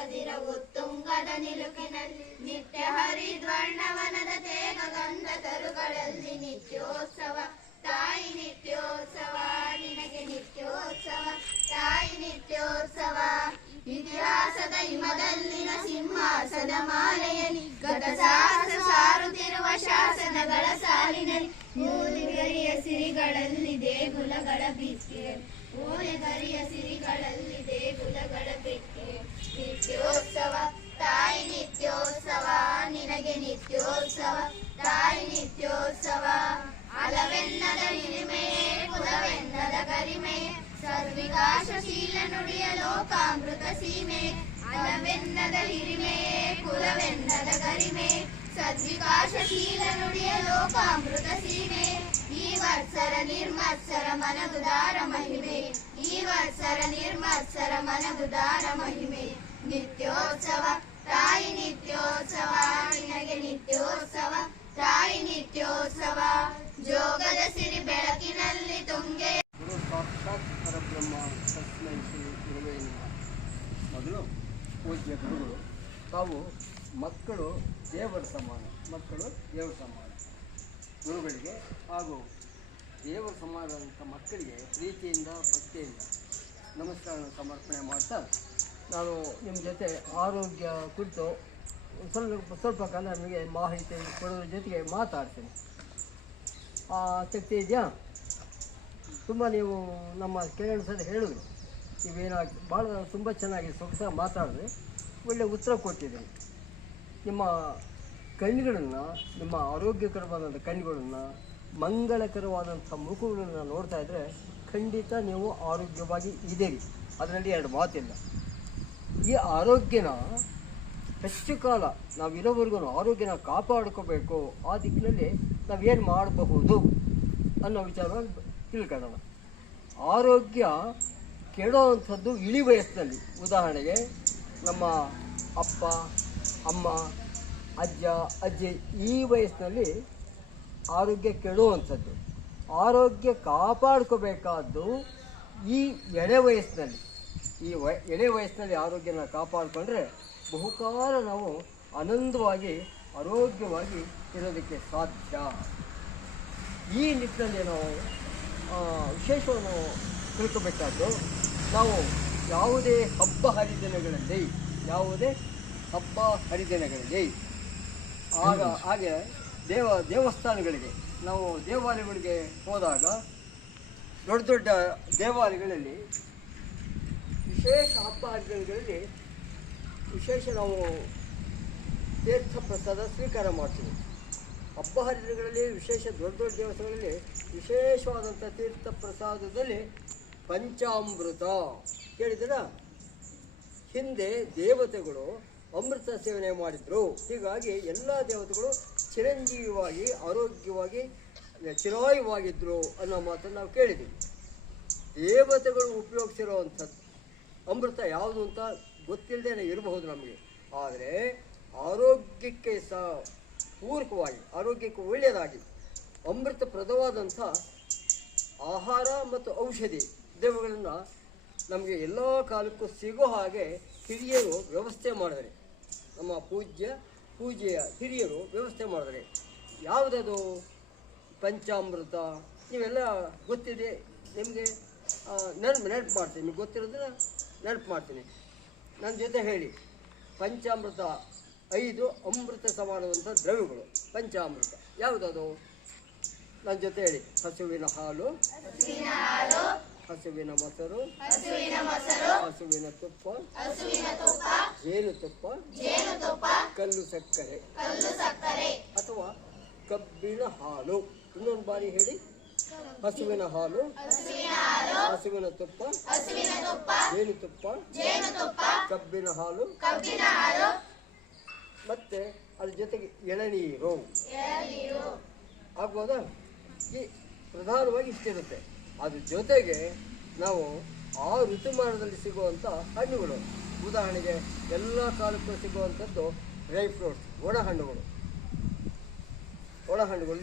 ಗಗದಿರ ಉತ್ತುಂಗದ ನಿಲುಕಿನಲ್ಲಿ ನಿತ್ಯ ಹರಿದ್ವರ್ಣವನದ ತೇಗ ಗಂಧ ತರುಗಳಲ್ಲಿ ನಿತ್ಯೋತ್ಸವ ತಾಯಿ ನಿತ್ಯೋತ್ಸವ ನಿನಗೆ ನಿತ್ಯೋತ್ಸವ ತಾಯಿ ನಿತ್ಯೋತ್ಸವ. ಇತಿಹಾಸದ ಹಿಮದಲ್ಲಿನ ಸಿಂಹಾಸದ ಮಾಲೆಯಲ್ಲಿ ಗತಸಾಹಸ ಸಾರುತ್ತಿರುವ ಶಾಸನಗಳ ಸಾಲಿನಲ್ಲಿ ಮೂಲಿಗರಿಯ ಸಿರಿಗಳಲ್ಲಿ ದೇಗುಲಗಳ ಭಿತ್ತಿಗೆ ಮೂಲಿಗರಿಯ ಸಿರಿಗಳಲ್ಲಿ ದೇಗುಲಗಳ ಭಿತ್ತಿಗೆ ನಿತ್ಯೋತ್ಸವ ತಾಯಿ ನಿತ್ಯೋತ್ಸವ ನಿನಗೆ ನಿತ್ಯೋತ್ಸವ ತಾಯಿ ನಿತ್ಯೋತ್ಸವ. ಅಲವೆನ್ನದ ಹಿರಿಮೆಯೇ ಕುಲವೆನ್ನದ ಗರಿಮೆಯೇ ಸರ್ವಿಕಾಶಶೀಲ ನುಡಿಯ ಲೋಕಾಮೃತ ಸೀಮೆ. ಅಲವೆನ್ನದ ಹಿರಿಮೆಯೇ ಕುಲವೆನ್ನದ ಗರಿಮೆಯೇ ಸದ್ವಿಕಾಶಶೀಲ ನುಡಿಯ ಲೋಕಾಮೃತ ಸೀಮೆ. ಈ ವತ್ಸರ ನಿರ್ಮತ್ಸರ ಮನಗುದಾರ ಮಹಿಮೆ ಈ ವತ್ಸರ ನಿರ್ಮತ್ಸರ ಮನಗುದಾರ ಮಹಿಮೆ. ನಿತ್ಯೋತ್ಸವ ತಾಯಿ ನಿತ್ಯೋತ್ಸವ ನಿನಗೆ ನಿತ್ಯೋತ್ಸವ ತಾಯಿ ನಿತ್ಯೋತ್ಸವ. ಜೋಗದ ಸಿರಿ ಬೆಳಕಿನಲ್ಲಿ ತುಂಗೆ ಗುರು ಸಾಕ್ಷಾತ್ ಪರಬ್ರಹ್ಮ ತಸ್ಮೈ ಶ್ರೀ ಗುರುವೇ ನಮಃ. ಮೊದಲು ಪೂಜ್ಯ ಗುರುಗಳು ತಾವು ಮಕ್ಕಳು ದೇವರ ಸಮಾನ, ಮಕ್ಕಳು ದೇವರ ಸಮಾನ. ಗುರುಗಳಿಗೆ ಹಾಗೂ ದೇವರ ಸಮಾನದಂಥ ಮಕ್ಕಳಿಗೆ ಪ್ರೀತಿಯಿಂದ ಭಕ್ತಿಯಿಂದ ನಮಸ್ಕಾರವನ್ನು ಸಮರ್ಪಣೆ ಮಾಡ್ತಾ ನಾನು ನಿಮ್ಮ ಜೊತೆ ಆರೋಗ್ಯ ಕುರಿತು ಸ್ವಲ್ಪ ಕಾಲ ನಮಗೆ ಮಾಹಿತಿ ಕೊಡೋದ್ರ ಜೊತೆಗೆ ಮಾತಾಡ್ತೀನಿ. ಆಸಕ್ತಿ ಇದೆಯಾ? ತುಂಬ ನೀವು ನಮ್ಮ ಕೆಲವು ಸಲ ಹೇಳಿದ್ರು ನೀವೇನಾಗಿ ಭಾಳ ತುಂಬ ಚೆನ್ನಾಗಿ ಸೊಗಸಾಗಿ ಮಾತಾಡಿದ್ರೆ ಒಳ್ಳೆಯ ಉತ್ತರ ಕೊಟ್ಟಿದ್ದೀನಿ. ನಿಮ್ಮ ಕಣ್ಣುಗಳನ್ನು, ನಿಮ್ಮ ಆರೋಗ್ಯಕರವಾದಂಥ ಕಣ್ಣುಗಳನ್ನು, ಮಂಗಳಕರವಾದಂಥ ಮುಖಗಳನ್ನು ನೋಡ್ತಾ ಇದ್ದರೆ ಖಂಡಿತ ನೀವು ಆರೋಗ್ಯವಾಗಿ ಇದ್ದೀರಿ, ಅದರಲ್ಲಿ ಎರಡು ಮಾತಿಲ್ಲ. ಈ ಆರೋಗ್ಯನ ಹೆಚ್ಚು ಕಾಲ ನಾವಿರೋವರೆಗೂ ಆರೋಗ್ಯನ ಕಾಪಾಡ್ಕೋಬೇಕು. ಆ ದಿಕ್ಕಿನಲ್ಲಿ ನಾವೇನು ಮಾಡಬಹುದು ಅನ್ನೋ ವಿಚಾರವಾಗಿ ತಿಳ್ಕೊಳ್ಳೋಣ. ಆರೋಗ್ಯ ಕೆಡೋವಂಥದ್ದು ಇಳಿ ವಯಸ್ಸಿನಲ್ಲಿ. ಉದಾಹರಣೆಗೆ ನಮ್ಮ ಅಪ್ಪ ಅಮ್ಮ ಅಜ್ಜ ಅಜ್ಜಿ ಈ ವಯಸ್ಸಿನಲ್ಲಿ ಆರೋಗ್ಯ ಕೆಡುವಂಥದ್ದು. ಆರೋಗ್ಯ ಕಾಪಾಡ್ಕೋಬೇಕಾದ್ದು ಈ ಎಳೆ ವಯಸ್ಸಿನಲ್ಲಿ. ಈ ಎಳೆ ವಯಸ್ಸಿನಲ್ಲಿ ಆರೋಗ್ಯನ ಕಾಪಾಡಿಕೊಂಡ್ರೆ ಬಹುಕಾಲ ನಾವು ಆನಂದವಾಗಿ ಆರೋಗ್ಯವಾಗಿ ಇರೋದಕ್ಕೆ ಸಾಧ್ಯ. ಈ ನಿಟ್ಟಿನಲ್ಲಿ ನಾವು ವಿಶೇಷವನ್ನು ತಿಳ್ಕೋಬೇಕಾದ್ದು, ನಾವು ಯಾವುದೇ ಹಬ್ಬ ಹರಿದಿನಗಳಲ್ಲಿ ಹಾಗೆ ದೇವಸ್ಥಾನಗಳಿಗೆ ನಾವು ದೇವಾಲಯಗಳಿಗೆ ಹೋದಾಗ ದೊಡ್ಡ ದೊಡ್ಡ ದೇವಾಲಯಗಳಲ್ಲಿ ವಿಶೇಷ ಹಬ್ಬ ಹರಿದಿನಗಳಲ್ಲಿ ವಿಶೇಷ ನಾವು ತೀರ್ಥ ಪ್ರಸಾದ ಸ್ವೀಕಾರ ಮಾಡ್ತೀವಿ. ಹಬ್ಬ ಹರಿದಿನಗಳಲ್ಲಿ ವಿಶೇಷ ದೊಡ್ಡ ದೊಡ್ಡ ದೇವಸ್ಥಾನಗಳಲ್ಲಿ ವಿಶೇಷವಾದಂಥ ತೀರ್ಥ ಪ್ರಸಾದದಲ್ಲಿ ಪಂಚಾಮೃತ ಕೇಳಿದ್ದೀರ? ಹಿಂದೆ ದೇವತೆಗಳು ಅಮೃತ ಸೇವನೆ ಮಾಡಿದ್ರು. ಹೀಗಾಗಿ ಎಲ್ಲ ದೇವತೆಗಳು ಚಿರಂಜೀವಿಯಾಗಿ ಆರೋಗ್ಯವಾಗಿ ಚಿರಾಯುವಾಗಿದ್ದರು ಅನ್ನೋ ಮಾತನ್ನು ನಾವು ಕೇಳಿದ್ದೀವಿ. ದೇವತೆಗಳು ಉಪಯೋಗಿಸಿರೋವಂಥದ್ದು ಅಮೃತ ಯಾವುದು ಅಂತ ಗೊತ್ತಿಲ್ಲದೇನೆ ಇರಬಹುದು ನಮಗೆ. ಆದರೆ ಆರೋಗ್ಯಕ್ಕೆ ಪೂರಕವಾಗಿ, ಆರೋಗ್ಯಕ್ಕೆ ಒಳ್ಳೆಯದಾಗಿ ಅಮೃತಪ್ರದವಾದಂಥ ಆಹಾರ ಮತ್ತು ಔಷಧಿ ದೇವಗಳನ್ನು ನಮಗೆ ಎಲ್ಲ ಕಾಲಕ್ಕೂ ಸಿಗೋ ಹಾಗೆ ಹಿರಿಯರು ವ್ಯವಸ್ಥೆ ಮಾಡಿದರೆ, ನಮ್ಮ ಪೂಜೆಯ ಹಿರಿಯರು ವ್ಯವಸ್ಥೆ ಮಾಡಿದರೆ. ಯಾವುದದು? ಪಂಚಾಮೃತ. ನೀವೆಲ್ಲ ಗೊತ್ತಿದೆ ನಿಮಗೆ, ನೆನಪು ಮಾಡ್ತೀನಿ. ನಿಮಗೆ ಗೊತ್ತಿರೋದನ್ನ ನೆನಪು ಮಾಡ್ತೀನಿ. ನನ್ನ ಜೊತೆ ಹೇಳಿ. ಪಂಚಾಮೃತ 5 ಅಮೃತ ಸಮಾನವಾದಂಥ ದ್ರವ್ಯಗಳು. ಪಂಚಾಮೃತ ಯಾವುದದು? ನನ್ನ ಜೊತೆ ಹೇಳಿ. ಹಸುವಿನ ಹಾಲು, ಹಸುವಿನ ಮೊಸರು, ಹಸುವಿನ ತುಪ್ಪ, ಜೇನುತುಪ್ಪ, ಕಲ್ಲು ಸಕ್ಕರೆ ಅಥವಾ ಕಬ್ಬಿನ ಹಾಲು. ಇನ್ನೊಂದು ಬಾರಿ ಹೇಳಿ. ಹಸುವಿನ ಹಾಲು, ಹಸುವಿನ ತುಪ್ಪ, ಜೇನುತುಪ್ಪ, ಕಬ್ಬಿನ ಹಾಲು, ಮತ್ತೆ ಅದ್ರ ಜೊತೆಗೆ ಎಳನೀರು ಆಗ್ಬೋದಾ? ಈ ಪ್ರಧಾನವಾಗಿ ಇಷ್ಟಿರುತ್ತೆ. ಅದ್ರ ಜೊತೆಗೆ ನಾವು ಆ ಋತುಮಾನದಲ್ಲಿ ಸಿಗುವಂಥ ಹಣ್ಣುಗಳು. ಉದಾಹರಣೆಗೆ ಎಲ್ಲ ಕಾಲಕ್ಕೂ ಸಿಗುವಂಥದ್ದು ಡ್ರೈ ಫ್ರೂಟ್ಸ್, ಒಣ ಹಣ್ಣುಗಳು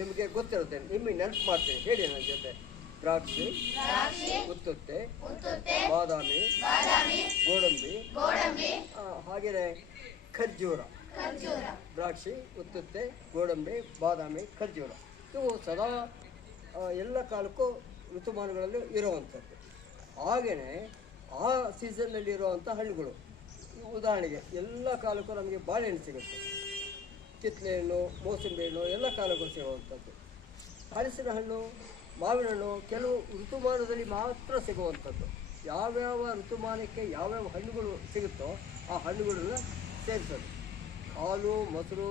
ನಿಮಗೆ ಗೊತ್ತಿರುತ್ತೆ. ನಿಮಗೆ ನೆನಪು ಮಾಡ್ತೀನಿ, ಹೇಳಿ ನನ್ನ ಜೊತೆ. ದ್ರಾಕ್ಷಿ, ಉತ್ತುತ್ತೆ, ಬಾದಾಮಿ, ಗೋಡಂಬಿ, ಹಾಗೆಯೇ ಖರ್ಜೂರ, ಖರ್ಜೂರ, ದ್ರಾಕ್ಷಿ, ಉತ್ತುತ್ತೆ, ಗೋಡಂಬಿ, ಬಾದಾಮಿ, ಖರ್ಜೂರ ಇವು ಸದಾ ಎಲ್ಲ ಕಾಲಕ್ಕೂ ಋತುಮಾನಗಳಲ್ಲಿ ಇರುವಂಥದ್ದು. ಹಾಗೆಯೇ ಆ ಸೀಸನ್ನಲ್ಲಿ ಇರುವಂಥ ಹಣ್ಣುಗಳು, ಉದಾಹರಣೆಗೆ ಎಲ್ಲ ಕಾಲಕ್ಕೂ ನಮಗೆ ಬಾಳೆಹಣ್ಣು ಸಿಗುತ್ತೆ, ಕಿತ್ತಳೆ ಹಣ್ಣು, ಮೋಸಂಬಿ ಹಣ್ಣು ಎಲ್ಲ ಕಾಲಕ್ಕೂ ಸಿಗುವಂಥದ್ದು. ಹಲಸಿನ ಹಣ್ಣು, ಮಾವಿನ ಹಣ್ಣು ಕೆಲವು ಋತುಮಾನದಲ್ಲಿ ಮಾತ್ರ ಸಿಗುವಂಥದ್ದು. ಯಾವ್ಯಾವ ಋತುಮಾನಕ್ಕೆ ಯಾವ್ಯಾವ ಹಣ್ಣುಗಳು ಸಿಗುತ್ತೋ ಆ ಹಣ್ಣುಗಳನ್ನು ಸೇರಿಸೋದು. ಹಾಲು, ಮೊಸರು,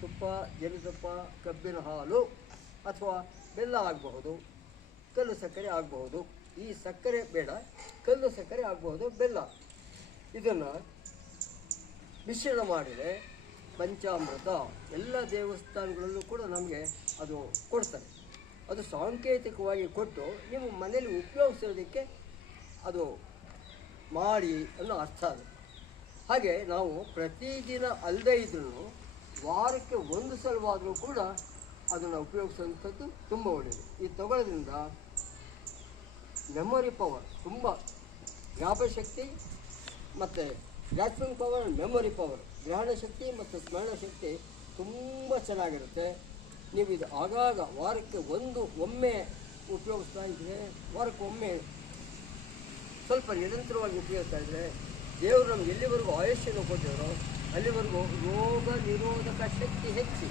ತುಪ್ಪ, ಜೇನುತುಪ್ಪ, ಕಬ್ಬಿನ ಹಾಲು ಅಥವಾ ಬೆಲ್ಲ ಆಗಬಹುದು, ಕಲ್ಲು ಸಕ್ಕರೆ ಆಗಬಹುದು. ಈ ಸಕ್ಕರೆ ಬೇಡ, ಕಲ್ಲು ಸಕ್ಕರೆ ಆಗಬಹುದು, ಬೆಲ್ಲ. ಇದನ್ನು ಮಿಶ್ರಣ ಮಾಡಿದರೆ ಪಂಚಾಮೃತ ಎಲ್ಲ ದೇವಸ್ಥಾನಗಳಲ್ಲೂ ಕೂಡ ನಮಗೆ ಅದು ಕೊಡ್ತಾರೆ. ಅದು ಸಾಂಕೇತಿಕವಾಗಿ ಕೊಟ್ಟು ನೀವು ಮನೇಲಿ ಉಪಯೋಗಿಸೋದಕ್ಕೆ ಅದು ಮಾಡಿ ಅನ್ನೋ ಅರ್ಥ ಅದು. ಹಾಗೆ ನಾವು ಪ್ರತಿದಿನ ಅಲ್ಲದೇ ಇದ್ರೂ ವಾರಕ್ಕೆ ಒಂದು ಸಲವಾದರೂ ಕೂಡ ಅದನ್ನು ಉಪಯೋಗಿಸುವಂಥದ್ದು ತುಂಬ ಒಳ್ಳೆಯದು. ಈ ತಗೊಳ್ಳೋದ್ರಿಂದ ಮೆಮೊರಿ ಪವರ್ ತುಂಬ, ಜ್ಞಾಪಕಶಕ್ತಿ ಮತ್ತು ಗ್ರಾಸ್ಪಿಂಗ್ ಪವರ್, ಮೆಮೊರಿ ಪವರ್, ಗ್ರಹಣ ಶಕ್ತಿ ಮತ್ತು ಸ್ಮರಣ ಶಕ್ತಿ ತುಂಬ ಚೆನ್ನಾಗಿರುತ್ತೆ. ನೀವು ಇದು ಆಗಾಗ ವಾರಕ್ಕೆ ಒಮ್ಮೆ ಉಪಯೋಗಿಸ್ತಾ ಇದ್ದರೆ, ವಾರಕ್ಕೆ ಒಮ್ಮೆ ಸ್ವಲ್ಪ ನಿರಂತರವಾಗಿ ಉಪಯೋಗಿಸ್ತಾ ಇದ್ದರೆ ದೇವರು ನಮ್ಗೆ ಎಲ್ಲಿವರೆಗೂ ಆಯುಷ್ಯನ್ನು ಕೊಟ್ಟಿರೋ ಅಲ್ಲಿವರೆಗೂ ರೋಗ ನಿರೋಧಕ ಶಕ್ತಿ ಹೆಚ್ಚಿ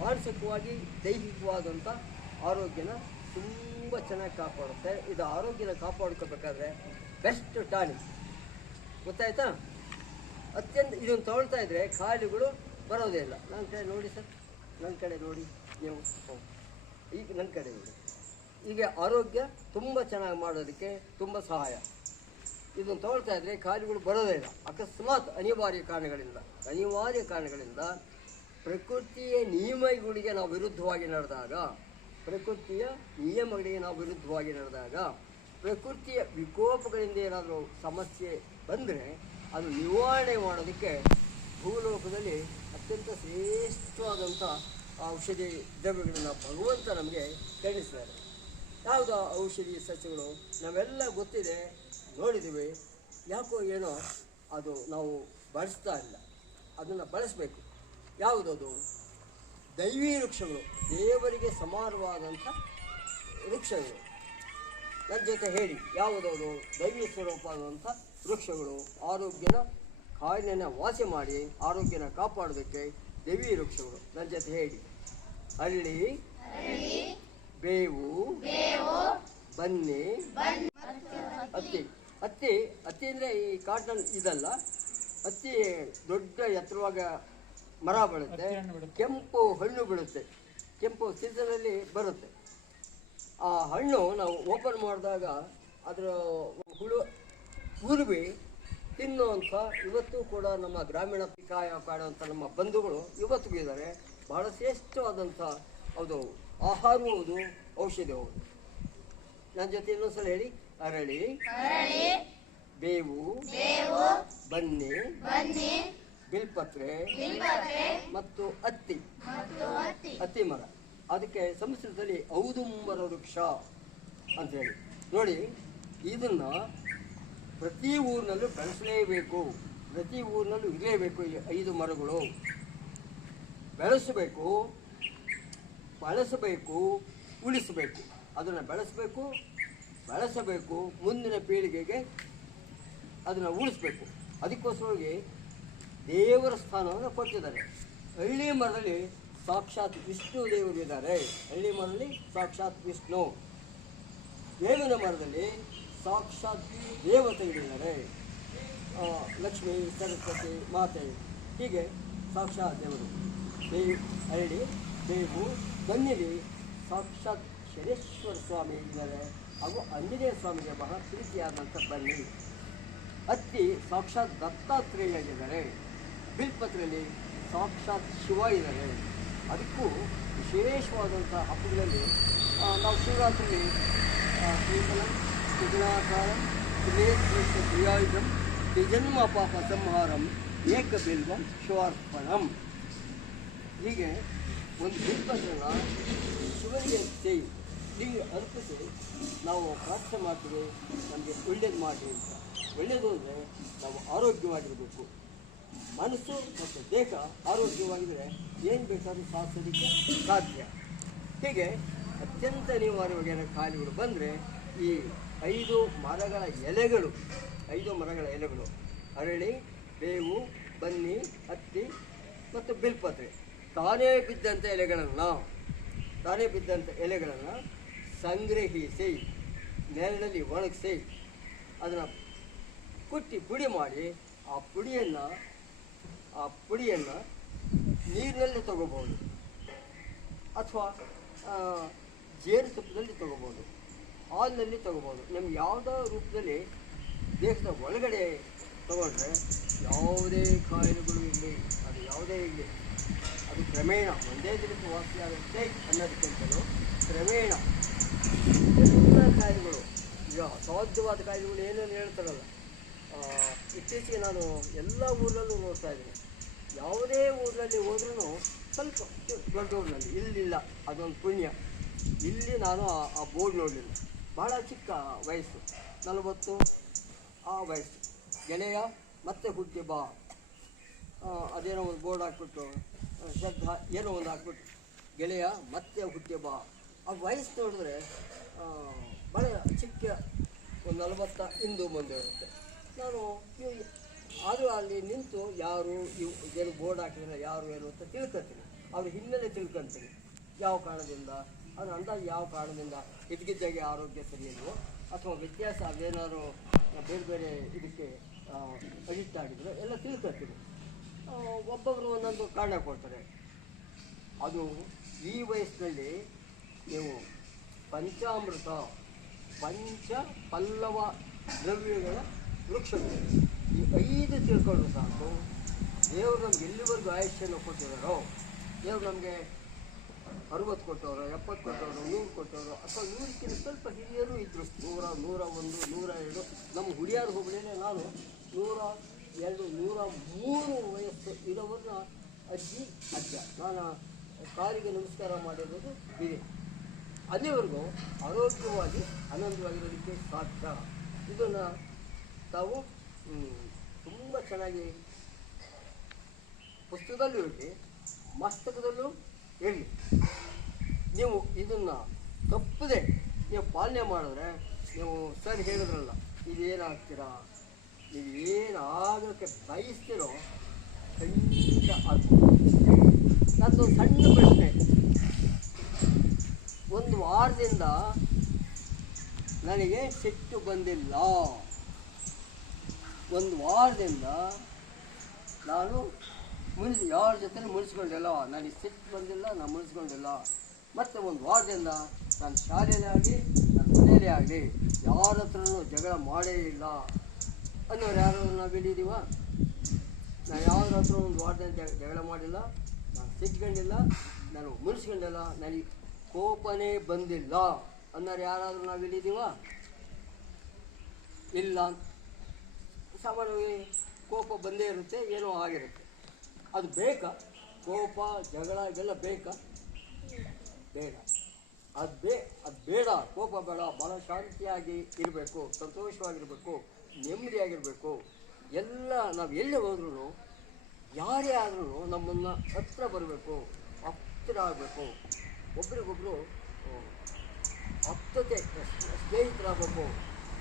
ಮಾನಸಿಕವಾಗಿ ದೈಹಿಕವಾದಂಥ ಆರೋಗ್ಯನ ತುಂಬ ಚೆನ್ನಾಗಿ ಕಾಪಾಡುತ್ತೆ. ಇದು ಆರೋಗ್ಯನ ಕಾಪಾಡ್ಕೋಬೇಕಾದ್ರೆ ಬೆಸ್ಟ್ ಟಾನಿಕ್, ಗೊತ್ತಾಯ್ತಾ? ಅತ್ಯಂತ ಇದನ್ನು ತಗೊಳ್ತಾ ಇದ್ದರೆ ಕಾಯಿಲೆಗಳು ಬರೋದೇ ಇಲ್ಲ. ನನ್ನ ಕಡೆ ನೋಡಿ ಸರ್, ನನ್ನ ಕಡೆ ನೋಡಿ ನೀವು, ಈಗ ನನ್ನ ಕಡೆ ನೋಡಿ. ಹೀಗೆ ಆರೋಗ್ಯ ತುಂಬ ಚೆನ್ನಾಗಿ ಮಾಡೋದಕ್ಕೆ ತುಂಬ ಸಹಾಯ. ಇದನ್ನು ತಗೊಳ್ತಾ ಇದ್ದರೆ ಕಾಯಿಲೆಗಳು ಬರೋದೇ ಇಲ್ಲ. ಅಕಸ್ಮಾತ್ ಅನಿವಾರ್ಯ ಕಾರಣಗಳಿಂದ ಪ್ರಕೃತಿಯ ನಿಯಮಗಳಿಗೆ ನಾವು ವಿರುದ್ಧವಾಗಿ ನಡೆದಾಗ, ಪ್ರಕೃತಿಯ ವಿಕೋಪಗಳಿಂದ ಏನಾದರೂ ಸಮಸ್ಯೆ ಬಂದರೆ ಅದು ನಿವಾರಣೆ ಮಾಡೋದಕ್ಕೆ ಭೂಲೋಕದಲ್ಲಿ ಅತ್ಯಂತ ಶ್ರೇಷ್ಠವಾದಂಥ ಔಷಧಿ ದ್ರವ್ಯಗಳನ್ನು ಭಗವಂತ ನಮಗೆ ಕಳಿಸಿದ್ದಾರೆ. ಯಾವುದು ಔಷಧಿ ಸಸ್ಯಗಳು ನಾವೆಲ್ಲ ಗೊತ್ತಿದೆ, ನೋಡಿದ್ದೀವಿ, ಯಾಕೋ ಏನೋ ಅದು ನಾವು ಬಳಸ್ತಾ ಇಲ್ಲ. ಅದನ್ನು ಬಳಸಬೇಕು. ಯಾವುದದು? ದೈವೀ ವೃಕ್ಷಗಳು, ದೇವರಿಗೆ ಸಮಾನವಾದಂಥ ವೃಕ್ಷಗಳು. ನನ್ನ ಜೊತೆ ಹೇಳಿ, ಯಾವುದದು? ದೈವೀ ಸ್ವರೂಪ ಆದಂಥ ವೃಕ್ಷಗಳು ಆರೋಗ್ಯನ, ಕಾಯಿಲೆನ ವಾಸಿ ಮಾಡಿ ಆರೋಗ್ಯನ ಕಾಪಾಡೋದಕ್ಕೆ ದೈವೀ ವೃಕ್ಷಗಳು. ನನ್ನ ಜೊತೆ ಹೇಳಿ: ಹಳ್ಳಿ, ಬೇವು, ಬನ್ನಿ, ಹತ್ತಿ ಅಂದರೆ ಈ ಕಾಟನ್ ಇದಲ್ಲ, ಹತ್ತಿ ದೊಡ್ಡ ಎತ್ತರವಾಗ ಮರ ಬೀಳುತ್ತೆ, ಕೆಂಪು ಹಣ್ಣು ಬೀಳುತ್ತೆ, ಕೆಂಪು ಸೀಸನಲ್ಲಿ ಬರುತ್ತೆ. ಆ ಹಣ್ಣು ನಾವು ಓಪನ್ ಮಾಡಿದಾಗ ಅದರ ಹುಳು ಉರುವಿ ತಿನ್ನುವಂಥ ಇವತ್ತು ಕೂಡ ನಮ್ಮ ಗ್ರಾಮೀಣ ಕಾಡುವಂಥ ನಮ್ಮ ಬಂಧುಗಳು ಇವತ್ತಿಗೂ ಇದ್ದಾರೆ. ಬಹಳ ಶ್ರೇಷ್ಠವಾದಂಥ ಅದು ಆಹಾರವೂ ಹೌದು, ಔಷಧಿ ಹೌದು. ನನ್ನ ಜೊತೆ ಇನ್ನೊಂದ್ಸಲ ಹೇಳಿ: ಅರಳಿ, ಬೇವು, ಬನ್ನಿ, ಬಿಲ್ಪತ್ರೆ ಮತ್ತು ಹತ್ತಿ ಮರ. ಅದಕ್ಕೆ ಸಂಸ್ಕೃತದಲ್ಲಿ ಔದುಂಬರ ವೃಕ್ಷ ಅಂತ ಹೇಳಿ. ನೋಡಿ, ಇದನ್ನು ಪ್ರತಿ ಊರಿನಲ್ಲೂ ಬೆಳೆಸಲೇಬೇಕು, ಪ್ರತಿ ಊರಿನಲ್ಲೂ ಇರಲೇಬೇಕು. ಈ 5 ಮರಗಳು ಬೆಳೆಸಬೇಕು, ಉಳಿಸಬೇಕು. ಅದನ್ನು ಬೆಳೆಸಬೇಕು, ಮುಂದಿನ ಪೀಳಿಗೆಗೆ ಅದನ್ನು ಉಳಿಸ್ಬೇಕು. ಅದಕ್ಕೋಸ್ಕರವಾಗಿ ದೇವರ ಸ್ಥಾನವನ್ನು ಕೊಟ್ಟಿದ್ದಾರೆ. ಹಳ್ಳಿ ಮರದಲ್ಲಿ ಸಾಕ್ಷಾತ್ ವಿಷ್ಣು ದೇವರು ಇದ್ದಾರೆ. ಹಳ್ಳಿ ಮರದಲ್ಲಿ ಸಾಕ್ಷಾತ್ ವಿಷ್ಣು, ಬೇವಿನ ಮರದಲ್ಲಿ ಸಾಕ್ಷಾತ್ ದೇವತೆಗಳಿದ್ದಾರೆ, ಲಕ್ಷ್ಮೀ, ಸರಸ್ವತಿ, ಮಾತೆ, ಹೀಗೆ ಸಾಕ್ಷಾತ್ ದೇವರು. ಹಳ್ಳಿ, ಬೇವು, ಬನ್ನಿಲಿ ಸಾಕ್ಷಾತ್ ಶನೇಶ್ವರ ಸ್ವಾಮಿ ಇದ್ದಾರೆ, ಹಾಗೂ ಆಂಜನೇಯ ಸ್ವಾಮಿಗೆ ಬಹಳ ಪ್ರೀತಿಯಾದಂಥ ಬನ್ನಿ. ಹತ್ತಿ ಸಾಕ್ಷಾತ್ ದತ್ತಾತ್ರೇಯರಿದ್ದಾರೆ. ಬಿಲ್ಪತ್ರೆಯಲ್ಲಿ ಸಾಕ್ಷಾತ್ ಶಿವ ಇದ್ದಾರೆ. ಅದಕ್ಕೂ ವಿಶೇಷವಾದಂಥ ಹಬ್ಬಗಳಲ್ಲಿ ನಾವು ಶಿವರಾತ್ರಿಯಲ್ಲಿ ಶ್ರೀಕಲಂ ಸುಗುಣಾಕಾರಂ ಕ್ರಿಯಾಯುಧಂ ತ್ರಿಜನ್ಮ ಪಾಪ ಸಂಹಾರಂ ಏಕಬಿಲ್ವಂ ಶಿವಾರ್ಪಣಂ, ಹೀಗೆ ಒಂದು ಬಿಲ್ಪತ್ರನ ಶಿವನಿಗೆ ಹೀಗೆ ಅರ್ಪಿಸಿ ನಾವು ಪ್ರಾರ್ಥನೆ ಮಾಡ್ತೀವಿ, ನಮಗೆ ಒಳ್ಳೇದು ಮಾಡಿ ಅಂತ. ಒಳ್ಳೆಯದು ಅಂದರೆ ನಾವು ಆರೋಗ್ಯವಾಗಿರಬೇಕು. ಮನಸ್ಸು ಮತ್ತು ದೇಹ ಆರೋಗ್ಯವಾಗಿದ್ದರೆ ಏನು ಬೇಕಾದರೂ ಸಾಧಿಸಲಿಕ್ಕೆ ಸಾಧ್ಯ. ಹೀಗೆ ಅತ್ಯಂತ ಅನಿವಾರ್ಯವಾಗಿ ಕಾಯಿಲೆಗಳು ಬಂದರೆ ಈ 5 ಮರಗಳ ಎಲೆಗಳು ಅರಳಿ, ಬೇವು, ಬನ್ನಿ, ಹತ್ತಿ ಮತ್ತು ಬಿಲ್ಪತ್ರೆ ತಾನೇ ಬಿದ್ದಂಥ ಎಲೆಗಳನ್ನು ಸಂಗ್ರಹಿಸಿ ನೆರಳಲ್ಲಿ ಒಣಗಿಸಿ ಅದನ್ನು ಕುಟ್ಟಿ ಪುಡಿ ಮಾಡಿ ಆ ಪುಡಿಯನ್ನು ನೀರಿನಲ್ಲಿ ತಗೋಬೋದು ಅಥವಾ ಜೇನುತುಪ್ಪದಲ್ಲಿ ತಗೋಬೋದು, ಹಾಲಿನಲ್ಲಿ ತಗೋಬೋದು. ನಮ್ಗೆ ಯಾವುದೋ ರೂಪದಲ್ಲಿ ದೇಹದ ಒಳಗಡೆ ತಗೊಂಡ್ರೆ ಯಾವುದೇ ಕಾಯಿಲೆಗಳು ಇರಲಿ, ಅದು ಯಾವುದೇ ಇರಲಿ, ಅದು ಕ್ರಮೇಣ ಒಂದೇ ದಿನಕ್ಕೆ ವಾಸಿಯಾಗುತ್ತೆ ಅನ್ನೋದಕ್ಕಿಂತಲೂ ಕ್ರಮೇಣ ಎಲ್ಲ ಕಾಯಿಲೆಗಳು, ಈಗ ಅಸಾಧ್ಯವಾದ ಕಾಯಿಲೆಗಳು ಏನೇನು ಹೇಳ್ತಾರಲ್ಲ, ಇತ್ತೀಚೆಗೆ ನಾನು ಎಲ್ಲ ಊರಲ್ಲೂ ನೋಡ್ತಾ ಇದ್ದೀನಿ. ಯಾವುದೇ ಊರಲ್ಲಿ ಹೋದ್ರೂ ಸ್ವಲ್ಪ ದೊಡ್ಡ ಊರಿನಲ್ಲಿ ಇಲ್ಲಿಲ್ಲ, ಅದೊಂದು ಪುಣ್ಯ. ಇಲ್ಲಿ ನಾನು ಆ ಬೋರ್ಡ್ ನೋಡಲಿಲ್ಲ. ಭಾಳ ಚಿಕ್ಕ ವಯಸ್ಸು, 40 ಆ ವಯಸ್ಸು. ಗೆಳೆಯ ಮತ್ತೆ ಹುಟ್ಟಿ ಬಾ, ಅದೇನೋ ಒಂದು ಬೋರ್ಡ್ ಹಾಕ್ಬಿಟ್ಟು ಶ್ರದ್ಧಾ ಏನೋ ಒಂದು ಹಾಕ್ಬಿಟ್ಟು ಗೆಳೆಯ ಮತ್ತೆ ಹುಟ್ಟಿ ಬಾ. ಆ ವಯಸ್ಸು ನೋಡಿದ್ರೆ ಭಾಳ ಚಿಕ್ಕ, ಒಂದು 40 ಹಿಂದೆ ಮುಂದೆ ಇರುತ್ತೆ. ನಾನು ಆದರೂ ಅಲ್ಲಿ ನಿಂತು ಯಾರು ಏನು ಬೋರ್ಡ್ ಹಾಕಿದ್ರೆ ಯಾರು ಏನು ಅಂತ ತಿಳ್ಕೊತೀನಿ. ಅವ್ರ ಹಿನ್ನೆಲೆ ತಿಳ್ಕೊತೀನಿ, ಯಾವ ಕಾರಣದಿಂದ, ಅದು ಅಂದಾಜು ಯಾವ ಕಾರಣದಿಂದ ಇದ್ದಕ್ಕಿದ್ದಾಗೆ ಆರೋಗ್ಯ ಸರಿ ಇಲ್ವೋ ಅಥವಾ ವ್ಯತ್ಯಾಸ ಅದೇನಾದ್ರು ಬೇರೆ ಬೇರೆ ಇದಕ್ಕೆ ಅಡಿಕ್ಟ್ ಆಗಿದ್ರು ಎಲ್ಲ ತಿಳ್ಕೊತೀನಿ. ಒಬ್ಬೊಬ್ಬರು ಒಂದೊಂದು ಕಾರಣ ಕೊಡ್ತಾರೆ. ಅದು ಈ ವಯಸ್ಸಿನಲ್ಲಿ ನೀವು ಪಂಚಾಮೃತ, ಪಂಚ ಪಲ್ಲವ ದ್ರವ್ಯಗಳ ವೃಕ್ಷಗಳು ಈ 5 ತಿಳ್ಕೊಂಡ್ರು ಸಾಕು. ದೇವರು ನಮ್ಗೆ ಎಲ್ಲಿವರೆಗೂ ಆಯುಷ್ಯನ್ನು ಕೊಟ್ಟಿದ್ದಾರೋ, ದೇವರು ನಮಗೆ 60 ಕೊಟ್ಟವರು, 70 ಕೊಟ್ಟವರು, 100 ಕೊಟ್ಟವರು, ಅಥವಾ 100ಕ್ಕಿಂತ ಸ್ವಲ್ಪ ಹಿರಿಯರು ಇದ್ದರು. 100, 101, 102. ನಮ್ಮ ಹುಡಿಯಾರು ಹೋಗಲೇ ನಾನು 102, 103 ವಯಸ್ಸು ಇರೋವ್ರನ್ನ ಅಜ್ಜಿ ಅಜ್ಜ ನಾನು ಕಾಲಿಗೆ ನಮಸ್ಕಾರ ಮಾಡಿರೋದು ಇದೆ. ಅಲ್ಲಿವರೆಗೂ ಆರೋಗ್ಯವಾಗಿ ಆನಂದವಾಗಿರೋದಕ್ಕೆ ಸಾಧ್ಯ. ಇದನ್ನು ತಾವು ತುಂಬ ಚೆನ್ನಾಗಿ ಪುಸ್ತಕದಲ್ಲೂ ಇರಲಿ, ಮಸ್ತಕದಲ್ಲೂ ಇರಲಿ. ನೀವು ಇದನ್ನು ತಪ್ಪದೆ ನೀವು ಪಾಲನೆ ಮಾಡಿದ್ರೆ, ನೀವು ಸರ್ ಹೇಳಿದ್ರಲ್ಲ, ಇದೇನಾಗ್ತೀರಾ, ನೀವು ಏನಾಗೋಕ್ಕೆ ಬಯಸ್ತೀರೋ ಖಂಡಿತ ಆಗ್ತದೆ. ನಂದು ಸಣ್ಣ ಪ್ರಶ್ನೆ, ಒಂದು ವಾರದಿಂದ ನನಗೆ ಸಿಟ್ಟು ಬಂದಿಲ್ಲ. ಒಂದು ವಾರದಿಂದ ನಾನು ಯಾರ ಜೊತೆ ಮುನಿಸ್ಕೊಂಡಿಲ್ಲ, ನನಗೆ ಸಿಟ್ಟು ಬಂದಿಲ್ಲ, ನಾನು ಮುನಿಸ್ಕೊಂಡಿಲ್ಲ. ಮತ್ತು ಒಂದು ವಾರದಿಂದ ನಾನು ಶಾಲೆಯಲ್ಲೇ ಆಗಲಿ, ನನ್ನ ಮನೆಯಲ್ಲೇ ಆಗಲಿ ಯಾರ ಹತ್ರನೂ ಜಗಳ ಮಾಡೇ ಇಲ್ಲ ಅನ್ನೋರು ಯಾರು ನಾವು ಹೇಳಿದ್ದೀವ? ನಾನು ಯಾರ ಹತ್ರ ಒಂದು ವಾರದಿಂದ ಜಗಳ ಮಾಡಿಲ್ಲ, ನಾನು ಸಿಟ್ಕೊಂಡಿಲ್ಲ, ನಾನು ಮುನಿಸ್ಕೊಂಡಿಲ್ಲ, ನನಗೆ ಕೋಪನೇ ಬಂದಿಲ್ಲ ಅನ್ನೋರು ಯಾರಾದರೂ ನಾವು ಹೇಳಿದ್ದೀವ? ಇಲ್ಲ. ಸಾಮಾನ್ಯವಾಗಿ ಕೋಪ ಬಂದೇ ಇರುತ್ತೆ, ಏನೋ ಆಗಿರುತ್ತೆ. ಅದು ಬೇಕಾ? ಕೋಪ ಜಗಳ ಇವೆಲ್ಲ ಬೇಕಾ? ಬೇಡ. ಅದು ಬೇಡ. ಕೋಪ ಬೇಡ. ಭಾಳ ಶಾಂತಿಯಾಗಿ ಇರಬೇಕು, ಸಂತೋಷವಾಗಿರಬೇಕು, ನೆಮ್ಮದಿಯಾಗಿರಬೇಕು. ಎಲ್ಲ ನಾವು ಎಲ್ಲೇ ಹೋದ್ರೂ ಯಾರೇ ಆದ್ರೂ ನಮ್ಮನ್ನು ಹತ್ರ ಬರಬೇಕು, ಹತ್ತಿರ ಆಗಬೇಕು, ಒಬ್ರಿಗೊಬ್ಬರು ಆಪ್ತತೆ, ಸ್ನೇಹಿತರಾಗಬೇಕು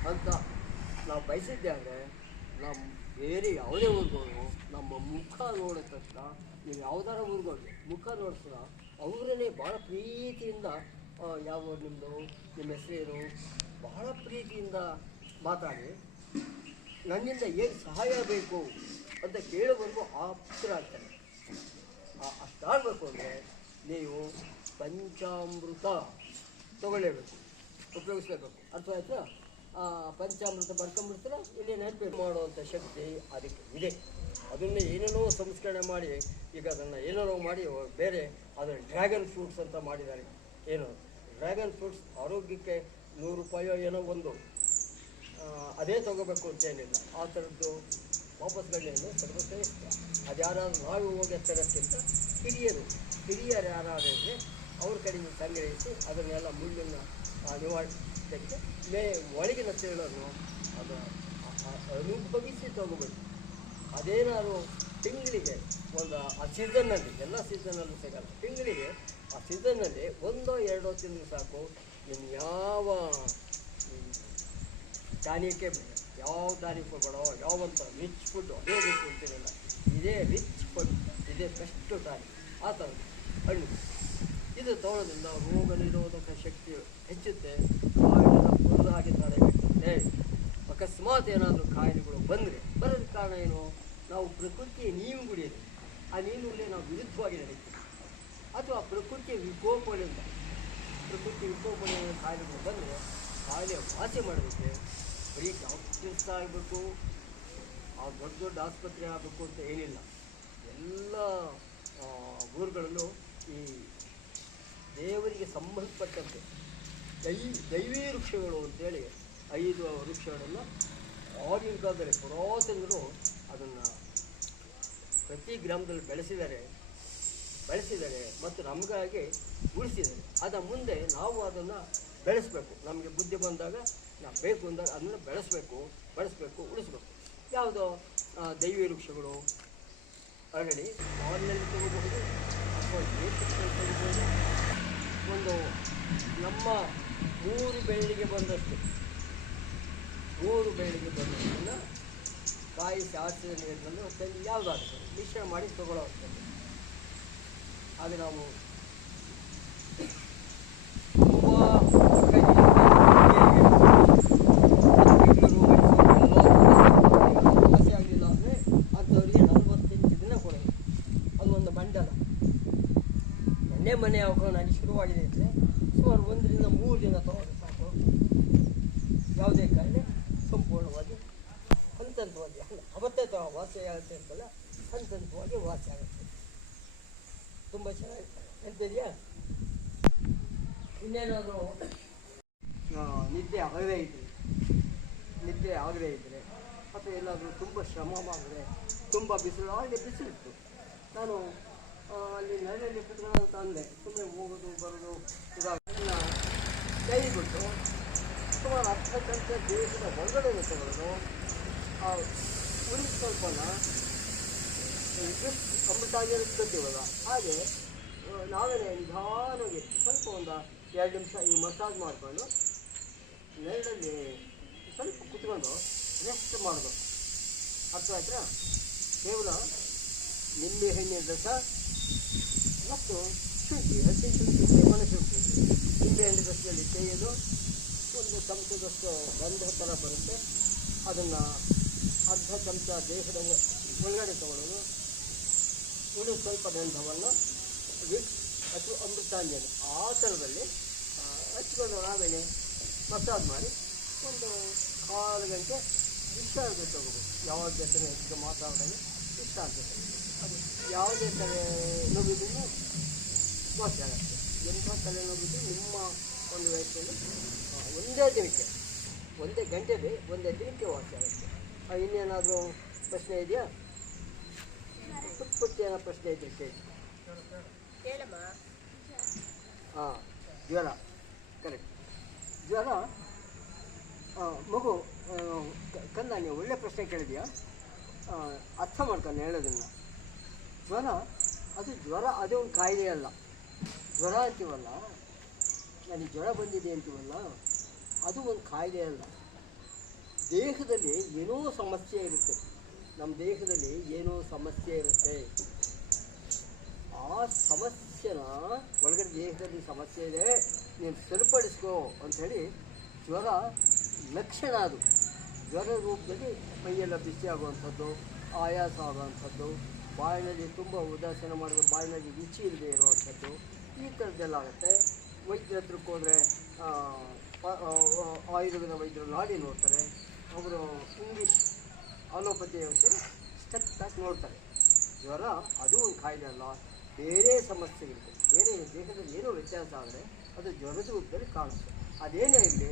ಅಂತ ನಾವು ಬಯಸಿದ್ದೆ. ಆದರೆ ನಮ್ಮ ಬೇರೆ ಯಾವುದೇ ಊರುಗಳು ನಮ್ಮ ಮುಖ ನೋಡಿದ ತಕ್ಷಣ, ನೀವು ಯಾವುದಾರ ಊರುಗಳು ಮುಖ ನೋಡಿಸಿದ ಅವರನ್ನೇ ಭಾಳ ಪ್ರೀತಿಯಿಂದ ಯಾವ ನಿಮ್ಮದು, ನಿಮ್ಮ ಹೆಸರೇನು, ಬಹಳ ಪ್ರೀತಿಯಿಂದ ಮಾತಾಡಿ ನನ್ನಿಂದ ಏನು ಸಹಾಯ ಬೇಕು ಅಂತ ಕೇಳೋವರೆಗೂ ಆಪ್ತರ ಆಗ್ತಾರೆ. ಅಷ್ಟಾಗಬೇಕು ಅಂದರೆ ನೀವು ಪಂಚಾಮೃತ ತಗೊಳ್ಳೇಬೇಕು, ಉಪಯೋಗಿಸ್ಲೇಬೇಕು. ಅರ್ಥ ಆಯ್ತಾ? ಪಂಚಾಮೃತ ಬರ್ಕೊಂಬಿಡ್ತಾರೆ, ಇಲ್ಲಿ ನೆನಪು ಮಾಡುವಂಥ ಶಕ್ತಿ ಅದಕ್ಕೆ ಇದೆ. ಅದನ್ನೇ ಏನೇನೋ ಸಂಸ್ಕರಣೆ ಮಾಡಿ ಈಗ ಅದನ್ನು ಏನೇನೋ ಮಾಡಿ ಬೇರೆ ಅದನ್ನು ಡ್ರ್ಯಾಗನ್ ಫ್ರೂಟ್ಸ್ ಅಂತ ಮಾಡಿದ್ದಾರೆ. ಏನು ಡ್ರ್ಯಾಗನ್ ಫ್ರೂಟ್ಸ್ ಆರೋಗ್ಯಕ್ಕೆ 100 ರೂಪಾಯೋ ಏನೋ ಒಂದು, ಅದೇ ತೊಗೋಬೇಕು ಅಂತೇನಿಲ್ಲ. ಆ ಥರದ್ದು ವಾಪಸ್ಗಳೇನು ಸರ್ವಶ್ರೇಷ್ಠ. ಅದು ಯಾರಾದರೂ ನಾವು ಹೋಗಿ ತರೋಕ್ಕಿಂತ ಹಿರಿಯರು ಯಾರಾದ್ರೆ ಅವ್ರ ಕಡೆಯಿಂದ ಸಂಗ್ರಹಿಸಿ ಅದನ್ನೆಲ್ಲ ಮುಳ್ಳನ್ನು ನಿವಾರಿಸಲಿಕ್ಕೆ ಒಳಗಿನ ತಿಳನ್ನು ಅದು ಅನುಭವಿಸಿ ತಗೋಬೇಕು. ಅದೇನಾದ್ರು ತಿಂಗಳಿಗೆ ಒಂದು ಆ ಸೀಸನ್ನಲ್ಲಿ, ಎಲ್ಲ ಸೀಸನಲ್ಲೂ ಸಿಗಲ್ಲ, ತಿಂಗಳಿಗೆ ಆ ಸೀಸನ್ನಲ್ಲಿ ಒಂದೋ ಎರಡೋ ತಿಂಗಳು ಸಾಕು. ಇನ್ನು ಯಾವ ದಾನಿಯಕ್ಕೆ ಯಾವ ದಾನಿಕ್ಕೆ ಬೇಡ, ಯಾವಂತ ರಿಚ್ ಫುಡ್ಡು ಅದೇ ಬೇಕು ಅಂತಿರಲ್ಲ, ಇದೇ ರಿಚ್ ಫುಡ್, ಇದೇ ಬೆಸ್ಟ್ ದಾನಿ. ಆ ಥರದ್ದು ಹಣ್ಣು ಇದು ತಗೊಳ್ಳೋದ್ರಿಂದ ರೋಗ ನಿರೋಧಕ ಶಕ್ತಿ ಹೆಚ್ಚುತ್ತೆ, ಕಾಯಿಲೆನ ಬರದ ಹಾಗೆ ತಡೆಗಟ್ಟುತ್ತೆ. ಅಕಸ್ಮಾತ್ ಏನಾದರೂ ಕಾಯಿಲೆಗಳು ಬರೋದಕ್ಕೆ ಕಾರಣ ಏನು? ನಾವು ಪ್ರಕೃತಿಯ ನೀರು ಕುಡಿಯೋದು, ಆ ನೀರಿನಲ್ಲಿ ನಾವು ವಿರುದ್ಧವಾಗಿ ನಡೀತೀವಿ, ಅಥವಾ ಪ್ರಕೃತಿಯ ವಿಕೋಪಗಳಿಂದ ಕಾಯಿಲೆಗಳು ಬಂದರೆ ಕಾಯಿಲೆ ವಾಸಿ ಮಾಡೋದಕ್ಕೆ ಬರೀ ಡಾಕ್ಟರ್ಸ್ ಆಗಬೇಕು, ಆ ದೊಡ್ಡ ದೊಡ್ಡ ಆಸ್ಪತ್ರೆ ಆಗಬೇಕು ಅಂತ ಏನಿಲ್ಲ. ಎಲ್ಲ ಊರುಗಳಲ್ಲೂ ಈ ದೇವರಿಗೆ ಸಂಬಂಧಪಟ್ಟಂತೆ ದೈವೀ ವೃಕ್ಷಗಳು ಅಂತೇಳಿ 5 ವೃಕ್ಷಗಳನ್ನು ಆಗಿನ ಕಾಲದಲ್ಲಿ ಪುರಾತನರು ಅದನ್ನು ಪ್ರತಿ ಗ್ರಾಮದಲ್ಲಿ ಬೆಳೆಸಿದ್ದಾರೆ ಮತ್ತು ನಮಗಾಗಿ ಉಳಿಸಿದ್ದಾರೆ. ಅದ ಮುಂದೆ ನಾವು ಅದನ್ನು ಬೆಳೆಸಬೇಕು. ನಮಗೆ ಬುದ್ಧಿ ಬಂದಾಗ ನಾವು ಬೇಕು ಅಂದಾಗ ಅದನ್ನು ಬೆಳೆಸಬೇಕು, ಉಳಿಸ್ಬೇಕು. ಯಾವುದೋ ದೈವೀ ವೃಕ್ಷಗಳು ಆಲ್ರೆಡಿ ಮಾಲ್ನಲ್ಲಿ ತಗೋಬಹುದು ಅಥವಾ ದೇಶದಲ್ಲಿ ತಗೋಬಹುದು. ಒಂದು ನಮ್ಮ 3 ಬೆಳ್ಳಿಗೆ ಬಂದಷ್ಟು ಕಾಯಿ ಶಾಸ್ತ್ರೀಯ ನೀರಿನಲ್ಲಿ ಹೊತ್ತಲ್ಲಿ ಯಾವುದಾಗ್ತದೆ ಮಿಶ್ರಣ ಮಾಡಿ ತಗೊಳ್ಳೋ ಹೊತ್ತಲ್ಲಿ ಅದು ನಾವು ವಾಸಿ ಆಗಲಿಲ್ಲ ಅಂದರೆ ಅಂಥವರಿಗೆ 48 ದಿನ ಕೊಡೋದು. ಅದು ಒಂದು ಮಂಡಲ. ಮನೆ ಹಾಕೊಂಡು ನನಗೆ ಶುರುವಾಗಿದೆ ಅಂದರೆ ಸುಮಾರು 1 ರಿಂದ 3 ದಿನ ತಗೊಂಡು ಸಾಕು. ಯಾವುದೇ ಕಾಯಿಲೆ ಸಂಪೂರ್ಣವಾಗಿ ಹಂತವಾಗಿ ಅವತ್ತೇ ವಾಸಿ ಆಗುತ್ತೆ ಅಂತಲ್ಲ, ಹಂತವಾಗಿ ವಾಸಿ ಆಗುತ್ತೆ. ತುಂಬ ಚೆನ್ನಾಗಿ ಎಂತಿದೆಯಾ? ಇನ್ನೇನಾದರೂ ನಿದ್ದೆ ಆಗದೇ ಇದ್ದರೆ ಅಥವಾ ಎಲ್ಲಾದರೂ ತುಂಬ ಶ್ರಮ ಮಾಡಿದ್ರೆ, ತುಂಬ ಬಿಸಿಲಿತ್ತು, ನಾನು ಅಲ್ಲಿ ನೆರಳಲ್ಲಿ ಕುತ್ಕೊಳ್ಳೋ ಅಂತ ಅಂದೆ. ಸುಮ್ಮನೆ ಹೋಗೋದು ಬರೋದು ಇದನ್ನ ಕೈ ಬಿಟ್ಟು ಸುಮಾರು 10 ಚಮಚ ದೇಹದ ಒಳಗಡೆಯನ್ನು ತಗೊಳ್ಳೋದು. ಉಳಿದ ಸ್ವಲ್ಪನ ಅಮೃತಾಗಿರುತ್ತೀವಲ್ಲ ಹಾಗೆ ನಾವೇ ನಿಧಾನವಾಗಿ ಸ್ವಲ್ಪ ಒಂದು 2 ನಿಮಿಷ ಈ ಮಸಾಜ್ ಮಾಡಿಕೊಂಡು ನೆರಳಲ್ಲಿ ಸ್ವಲ್ಪ ಕುತ್ಕೊಂಡು ರೆಸ್ಟ್ ಮಾಡೋದು. ಅರ್ಥ ಆಯ್ತಾ? ಕೇವಲ ನಿಂಬೆ ಹಣ್ಣಿನ ರಸ ಮತ್ತು ಶುಂಠಿ, ಹಸಿ ಶುಂಠಿ, ಒಣಶುಂಠಿ, ನಿಂಬೆ ಹಣ್ಣಿನ ರಸದಲ್ಲಿ ತೆಗೆದು 1 ಚಮಚದಷ್ಟು ಗಂಧ ಥರ ಬರುತ್ತೆ. ಅದನ್ನು ಅರ್ಧ ಚಮಚ ದೇಹದ ಒಳಗಡೆ ತಗೊಳ್ಳೋದು. ಉಳಿದ ಸ್ವಲ್ಪ ಗಂಧವನ್ನು ವಿಕ್ಸ್ ಅಥವಾ ಅಮೃತಾಂಜನ ಆ ಥರದಲ್ಲಿ ಹಚ್ಕೊಂಡು ನಾವೇನೆ ಮಸಾಜ್ ಮಾಡಿ ಒಂದು 1/4 ಗಂಟೆ ವಿಶ್ರಾಂತಿ ತಗೋಬೇಕು. ಯಾವ ಜೊತೆ ಹೆಚ್ಚು ಮಾತಾಡೋದನ್ನು ವಿಶ್ರಾಂತಿ ತಗೋಬೇಕು. ಅದು ಯಾವುದೇ ತಲೆನೋವಿದ್ರೂ ವಾಸಿ ಆಗುತ್ತೆ. ಎಂಥ ತಲೆನೋವಿದ್ದು ನಿಮ್ಮ ಒಂದು ವಯಸ್ಸಲ್ಲಿ ಒಂದೇ ಗಂಟೆಗೆ ಒಂದೇ ದಿನಕ್ಕೆ ವಾಸಿ ಆಗುತ್ತೆ. ಇನ್ನೇನಾದರೂ ಪ್ರಶ್ನೆ ಇದೆಯಾ? ಪುಟ್ಟ ಏನೋ ಪ್ರಶ್ನೆ ಇದೆ ಹೇಳಮ್ಮ. ಜ್ವರ, ಕರೆಕ್ಟ್. ಜ್ವರ ಮಗು ಕಂದ, ನೀವು ಒಳ್ಳೆ ಪ್ರಶ್ನೆ ಕೇಳಿದೆಯಾ? ಅರ್ಥ ಮಾಡ್ಕೊಂಡು ಹೇಳೋದನ್ನು. ಜ್ವರ ಅದೇ ಒಂದು ಕಾಯಿಲೆ ಅಲ್ಲ. ಜ್ವರ ಅಂತೀವಲ್ಲ, ನನಗೆ ಜ್ವರ ಬಂದಿದೆ ಅಂತೀವಲ್ಲ, ಅದು ಒಂದು ಕಾಯಿಲೆ ಅಲ್ಲ. ದೇಹದಲ್ಲಿ ಏನೋ ಸಮಸ್ಯೆ ಇರುತ್ತೆ. ನಮ್ಮ ದೇಹದಲ್ಲಿ ಏನೋ ಸಮಸ್ಯೆ ಇರುತ್ತೆ. ಆ ಸಮಸ್ಯೆನ ಒಳಗಡೆ ದೇಹದಲ್ಲಿ ಸಮಸ್ಯೆ ಇದೆ, ನೀನು ಸರಿಪಡಿಸ್ಕೋ ಅಂಥೇಳಿ ಜ್ವರ ಲಕ್ಷಣ. ಅದು ಜ್ವರ ರೂಪದಲ್ಲಿ ಮೈಯೆಲ್ಲ ಬಿಸಿ ಆಗುವಂಥದ್ದು, ಆಯಾಸ ಆಗುವಂಥದ್ದು, ಬಾಯಿನಲ್ಲಿ ತುಂಬ ಉದಾಸೀನ ಮಾಡಿದ್ರೆ ಬಾಯಿನಲ್ಲಿ ರುಚಿ ಇಲ್ಲದೆ ಇರುವಂಥದ್ದು, ಈ ಥರದ್ದೆಲ್ಲ ಆಗುತ್ತೆ. ವೈದ್ಯರ ಹತ್ರಕ್ಕೆ ಹೋದರೆ ಆಯುರ್ವೇದ ವೈದ್ಯರು ನಾಡಿ ನೋಡ್ತಾರೆ, ಅವರು ಇಂಗ್ಲೀಷ್ ಅಲೋಪತಿ ಔಷಧಿ ಸ್ಟೆಪ್ ನೋಡ್ತಾರೆ. ಜ್ವರ ಅದು ಒಂದು ಕಾಯಿಲೆ ಅಲ್ಲ, ಬೇರೆ ಸಮಸ್ಯೆಗಳಿದೆ. ಬೇರೆ ದೇಹದಲ್ಲಿ ಏನೋ ವ್ಯತ್ಯಾಸ ಆದರೆ ಅದು ಜ್ವರದ ರೂಪದಲ್ಲಿ ಕಾಣಿಸ್ತದೆ. ಅದೇನೇ ಇರಲಿ,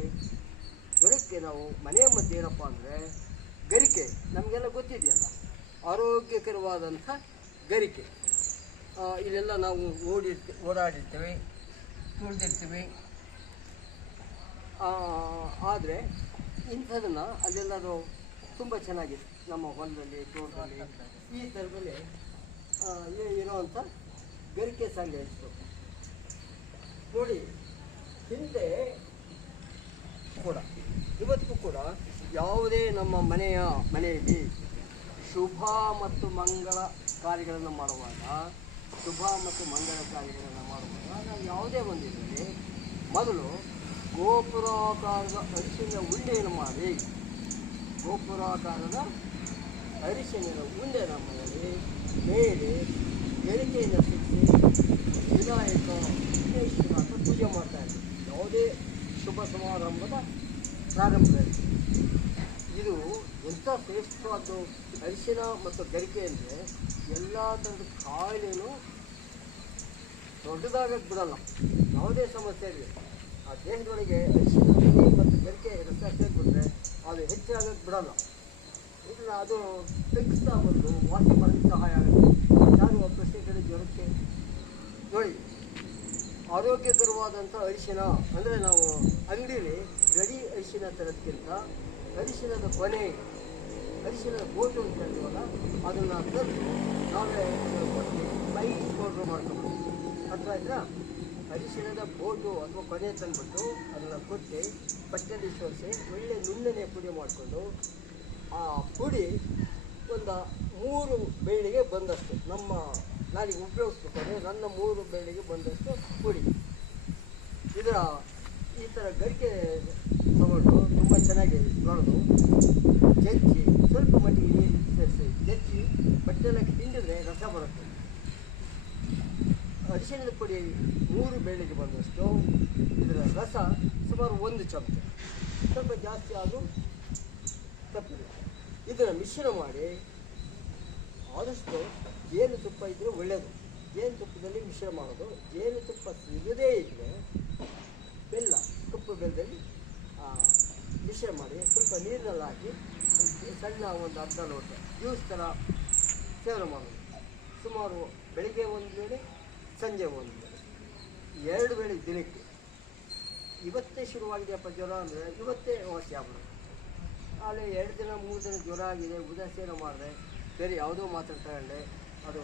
ಜ್ವರಕ್ಕೆ ನಾವು ಮನೆಯ ಮಧ್ಯೆ ಏನಪ್ಪ ಅಂದರೆ ಗರಿಕೆ, ನಮಗೆಲ್ಲ ಗೊತ್ತಿದೆಯಲ್ಲ, ಆರೋಗ್ಯಕರವಾದಂಥ ಗರಿಕೆ. ಇಲ್ಲೆಲ್ಲ ನಾವು ಓಡಾಡಿರ್ತೀವಿ, ತುಳಿದಿರ್ತೀವಿ. ಆದರೆ ಇಂಥದನ್ನು ಅಲ್ಲೆಲ್ಲರೂ ತುಂಬ ಚೆನ್ನಾಗಿದೆ. ನಮ್ಮ ಹೊಲದಲ್ಲಿ ತೋಟದಲ್ಲಿ ಈ ಥರದಲ್ಲಿ ಇರುವಂಥ ಗರಿಕೆ ಸಂಘ ಇತ್ತು ನೋಡಿ. ಹಿಂದೆ ಕೂಡ ಇವತ್ತು ಕೂಡ ಯಾವುದೇ ನಮ್ಮ ಮನೆಯಲ್ಲಿ ಶುಭ ಮತ್ತು ಮಂಗಳ ಕಾರ್ಯಗಳನ್ನು ಮಾಡುವಾಗ ನಾವು ಯಾವುದೇ ಒಂದಿದ್ದರೆ ಮೊದಲು ಗೋಪುರಾಕಾರದ ಅರಿಶಿನ ಉಂಡೆಯನ್ನು ಮಾಡಿ, ನಮ್ಮ ಮನೆಯಲ್ಲಿ ಮೇಲೆ ಗರಿಕೆಯನ್ನು ಸಿಕ್ಕಿ ವಿನಾಯಕ ವಿಘ್ನೇಶ್ವರ ಅಂತ ಪೂಜೆ ಮಾಡ್ತಾಯಿದ್ವಿ ಯಾವುದೇ ಶುಭ ಸಮಾರಂಭದ ಪ್ರಾರಂಭದಲ್ಲಿ. ಇದು ಎಂಥ ಶ್ರೇಷ್ಠವಾದ್ದು ಅರಿಶಿನ ಮತ್ತು ಗರಿಕೆ ಅಂದರೆ ಎಲ್ಲ ಥರದ ಕಾಯಿಲೆನೂ ದೊಡ್ಡದಾಗಕ್ಕೆ ಬಿಡಲ್ಲ. ಯಾವುದೇ ಸಮಸ್ಯೆ ಇರಲಿ ಆ ದೇಹದೊಳಗೆ ಅರಿಶಿನ ಮತ್ತು ಗರಿಕೆ ರಸ ಸೇರಿಬಿಟ್ರೆ ಅದು ಹೆಚ್ಚಾಗಕ್ಕೆ ಬಿಡಲ್ಲ. ಇದನ್ನು ಅದು ತೆಗೆಸ್ತಾ ಬಂದು ವಾಸಿ ಮಾಡಲಿಕ್ಕೆ ಸಹಾಯ ಆಗುತ್ತೆ. ಯಾರು ಪ್ರಶ್ನೆಗಳು ಜ್ವರಕ್ಕೆ ನೋಡಿ, ಆರೋಗ್ಯಕರವಾದಂಥ ಅರಿಶಿನ ಅಂದರೆ ನಾವು ಅಂಗಡಿಯಲ್ಲಿ ರೆಡಿ ಅರಿಶಿನ ತರೋದಕ್ಕಿಂತ ಅರಿಶಿನದ ಕೊನೆ, ಅರಿಶಿನದ ಬೋಟು ಅಂತ ಹೇಳ್ತೀವಲ್ಲ, ಅದನ್ನು ತಂದು ನಾವೇ ಕೊಟ್ಟು ಫೈನ್ ಪೌಡ್ರ್ ಮಾಡ್ಕೊಬೋದು. ಅಥವಾ ಇದ್ರೆ ಅರಿಶಿನದ ಬೋಟು ಅಥವಾ ಕೊನೆ ತಂದುಬಿಟ್ಟು ಅದನ್ನು ಕೊಟ್ಟು ಬಟ್ಟೆಯಲ್ಲಿ ಸೋರಿಸಿ ಒಳ್ಳೆ ನುಣ್ಣನೆ ಪುಡಿ ಮಾಡಿಕೊಂಡು ಆ ಪುಡಿ ಒಂದು 3 ಬೇಳಿಗೆ ಬಂದಷ್ಟು ನಾನೀಗ ಉಪಯೋಗಿಸ್ಬೇಕಾದ್ರೆ ನನ್ನ 3 ಬೇಳಿಗೆ ಬಂದಷ್ಟು ಪುಡಿ ಈ ಥರ ಗರಿಕೆ ತಗೊಂಡು ತುಂಬ ಚೆನ್ನಾಗಿ ತೊಳೆದು ಜಜ್ಜಿ ಸ್ವಲ್ಪ ಮಟ್ಟಿಗೆ ನೀರು ಸೇರಿಸಿ ಜಜ್ಜಿ ಬಟ್ಟೆಲ್ಲ ಹಿಂಡಿದ್ರೆ ರಸ ಬರುತ್ತೆ. ಅರಿಶಿಣದ ಪುಡಿ 3 ಬೇಳೆಗೆ ಬಂದಷ್ಟು, ಇದರ ರಸ ಸುಮಾರು 1 ಚಮಚ, ಸ್ವಲ್ಪ ಜಾಸ್ತಿ ಆದರೂ ತಪ್ಪಿದೆ. ಇದನ್ನು ಮಿಶ್ರಣ ಮಾಡಿ ಆದಷ್ಟು ಜೇನುತುಪ್ಪ ಇದ್ದರೆ ಒಳ್ಳೆಯದು. ಜೇನುತುಪ್ಪದಲ್ಲಿ ಮಿಶ್ರಣ ಮಾಡೋದು. ಜೇನುತುಪ್ಪ ಸಿಗದೇ ಇದ್ದರೆ ಕಪ್ಪು ಬೆಲ್ಲದಲ್ಲಿ ಮಿಶ್ರಣ ಮಾಡಿ ಸ್ವಲ್ಪ ನೀರಿನಲ್ಲಿ ಹಾಕಿ ಸಣ್ಣ ಒಂದು ಅರ್ಧ ಲೋಟ ಜ್ಯೂಸ್ ಥರ ಸೇವನೆ ಮಾಡೋದು. ಸುಮಾರು ಬೆಳಿಗ್ಗೆ 1 ವೇಳೆ, ಸಂಜೆ 1 ವೇಳೆ, 2 ವೇಳೆ ದಿನಕ್ಕೆ. ಇವತ್ತೇ ಶುರುವಾಗಿದೆಯಪ್ಪ ಜ್ವರ ಅಂದರೆ ಇವತ್ತೇ ವಾಸಿ ಆಗ್ಬೋದು. ಆಮೇಲೆ 2 ದಿನ 3 ದಿನ ಜ್ವರ ಆಗಿದೆ, ಉದಾಸೀನ ಮಾಡಿದೆ, ಬೇರೆ ಯಾವುದೋ ಮಾತ್ರೆ ತಗೊಂಡೆ, ಅದು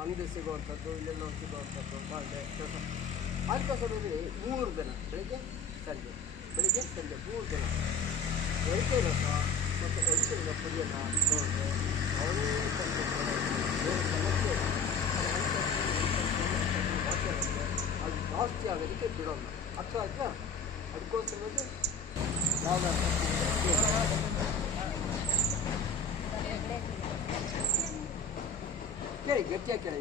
ಅಂಗಡಿ ಸಿಗುವಂಥದ್ದು ಇಲ್ಲೆಲ್ಲೋ ಸಿಗುವಂಥದ್ದು ಮಾಡಿದೆ ಕೆಲಸ. ಅಂಥ ಸಮಯದಲ್ಲಿ 3 ದಿನ ಬೆಳಿಗ್ಗೆ ಸಂಜೆ 3 ದಿನ ಗರಿಕೆ ರಸ ಮತ್ತು ಅರಿಶಿಣದ ಪುಡಿಯನ್ನು ತೊಗೊಂಡ್ರೆ ಅವರೇ ಸಮಸ್ಯೆ ಅದು ಜಾಸ್ತಿ ಆಗೋದಕ್ಕೆ ಬಿಡೋಲ್ಲ. ಅಥವಾ ಅದಕ್ಕೋಸ್ಕರ ಕೇಳಿ ಗಟ್ಟಿಯಾಗಿ ಕೇಳಿ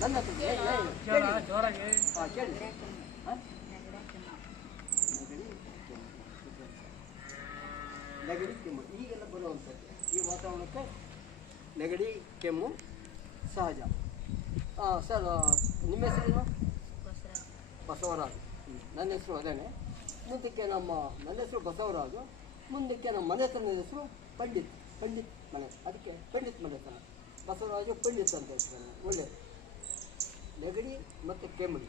ನನ್ನ ಹತ್ರ ಕೇಳಿ ನೆಗಡಿ ಕೆಮ್ಮು ಈಗೆಲ್ಲ ಬರುವಂಥದ್ದು. ಈ ವಾತಾವರಣಕ್ಕೆ ನೆಗಡಿ ಕೆಮ್ಮು ಸಹಜ. ಸರ್, ನಿಮ್ಮ ಹೆಸರೇನು? ಬಸವರಾಜು. ನನ್ನ ಹೆಸರು ಅದೇನೆ. ಮುಂದಕ್ಕೆ ನನ್ನ ಹೆಸರು ಬಸವರಾಜು. ಮುಂದಕ್ಕೆ ನಮ್ಮ ಮನೆತನದ ಹೆಸರು ಪಂಡಿತ್ ಮನೆ. ಅದಕ್ಕೆ ಪಂಡಿತ್ ಮನೆತನ. ಬಸವರಾಜು ಪಂಡಿತ್ ಅಂತ ಹೇಳ್ತಾರೆ. ಒಳ್ಳೆಯದು. ನೆಗಡಿ ಮತ್ತು ಕೆಮ್ಮಡಿ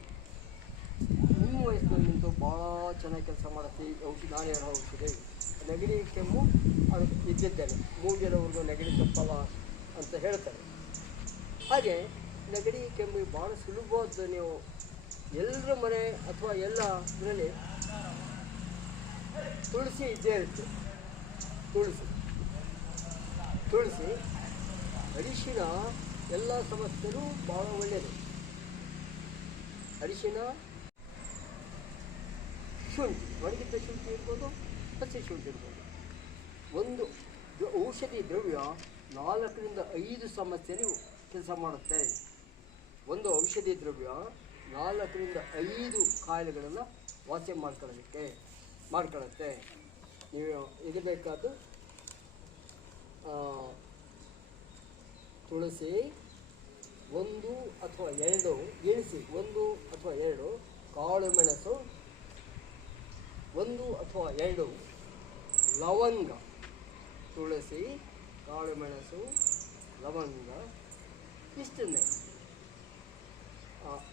ನಿಮ್ಮ ವಯಸ್ಸಿನಲ್ಲಿ ನಿಂತು ಭಾಳ ಚೆನ್ನಾಗಿ ಕೆಲಸ ಮಾಡುತ್ತೆ. ನಾನೇ ಹೇಳೋ ಔಷಧಿ ನೆಗಡಿ ಕೆಮ್ಮು ಅದು ಇದ್ದಿದ್ದೇನೆ. ಮೂಗಿನವರೆಗೂ ನೆಗಡಿ ತಪ್ಪಲ್ಲ ಅಂತ ಹೇಳ್ತಾರೆ. ಹಾಗೆ ನೆಗಡಿ ಕೆಮ್ಮು ಭಾಳ ಸುಲಭವಾದ್ದು. ನೀವು ಎಲ್ಲರ ಮನೆ ಅಥವಾ ಎಲ್ಲ ಇದರಲ್ಲಿ ತುಳಸಿ ಇದ್ದೇ ಇರುತ್ತೆ. ತುಳಸಿ ಅರಿಶಿನ ಎಲ್ಲ ಸಮಸ್ಯೆಗೂ ಭಾಳ ಒಳ್ಳೆಯದು. ಅರಿಶಿನ, ಶುಂಠಿ, ಒಣಗಿದ್ದ ಶುಂಠಿ ಇರ್ಬೋದು, ಹಸಿ ಶುಂಠಿ ಇರ್ಬೋದು. ಒಂದು ಔಷಧಿ ದ್ರವ್ಯ 4 ರಿಂದ 5 ಸಮಸ್ಯೆಯಲ್ಲಿ ಕೆಲಸ ಮಾಡುತ್ತೆ. ಒಂದು ಔಷಧಿ ದ್ರವ್ಯ 4 ರಿಂದ 5 ಕಾಯಿಲೆಗಳನ್ನು ವಾಸಿ ಮಾಡ್ಕೊಳ್ಳುತ್ತೆ. ನೀವು ಇದು ಬೇಕಾದ್ದು ತುಳಸಿ 1 ಅಥವಾ 2 ಎಣಿಸಿ, 1 ಅಥವಾ 2 ಕಾಳು ಮೆಣಸು, 1 ಅಥವಾ 2 ಲವಂಗ. ತುಳಸಿ, ಕಾಳು ಮೆಣಸು, ಲವಂಗ ಇಷ್ಟನ್ನೇ